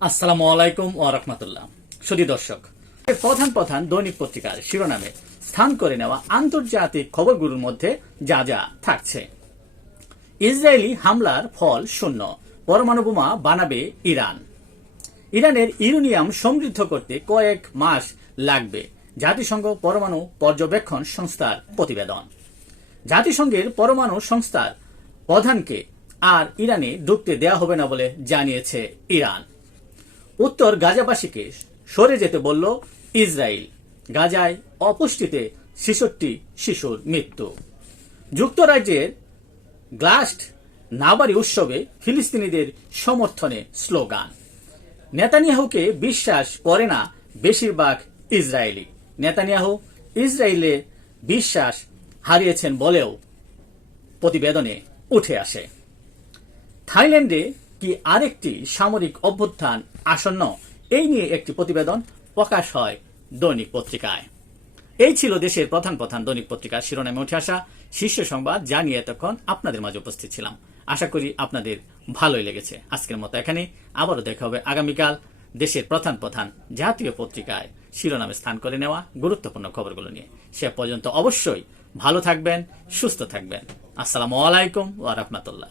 আসসালামু আলাইকুম ওয়া রাহমাতুল্লাহ। সুধী দর্শক, প্রধান প্রধান দৈনিক পত্রিকার শিরোনামে স্থান করে নেওয়া আন্তর্জাতিক খবরগুলোর মধ্যে যা যা থাকছে: ইসরায়েলি হামলার ফল শূন্য, পরমাণু বোমা বানাবে ইরান। ইরানের ইউরেনিয়াম সমৃদ্ধ করতে কয়েক মাস লাগবে, জাতিসংঘ পরমাণু পর্যবেক্ষণ সংস্থার প্রতিবেদন। জাতিসংঘের পরমাণু সংস্থার প্রধানকে আর ইরানে ঢুকতে দেয়া হবে না বলে জানিয়েছে ইরান। উত্তর গাজাবাসীকে সরে যেতে বলল ইসরায়েল। গাজায় অপুষ্টিতে ৬৬ শিশুর মৃত্যু। যুক্তরাজ্যের গ্লাস্ট নাবারি উৎসবে ফিলিস্তিনিদের সমর্থনে স্লোগান। নেতানিয়াহুকে বিশ্বাস করে না বেশিরভাগ ইসরায়েলি। নেতানিয়াহু ইসরায়েলে বিশ্বাস হারিয়েছেন বলেও প্রতিবেদনে উঠে আসে। থাইল্যান্ডে কি আরেকটি সামরিক অভ্যুত্থান আসন্ন, এই নিয়ে একটি প্রতিবেদন প্রকাশ হয় দৈনিক পত্রিকায়। এই ছিল দেশের প্রধান প্রধান দৈনিক পত্রিকার শিরোনামে উঠে আসা শীর্ষ সংবাদ, যা নিয়ে এতক্ষণ আপনাদের মাঝে উপস্থিত ছিলাম। আশা করি আপনাদের ভালোই লেগেছে। আজকের মতো এখানে, আবারও দেখা হবে আগামীকাল দেশের প্রধান প্রধান জাতীয় পত্রিকায় শিরোনামে স্থান করে নেওয়া গুরুত্বপূর্ণ খবরগুলো নিয়ে। সে পর্যন্ত অবশ্যই ভালো থাকবেন, সুস্থ থাকবেন। আসসালামু আলাইকুম ওয়া রাহমাতুল্লাহ।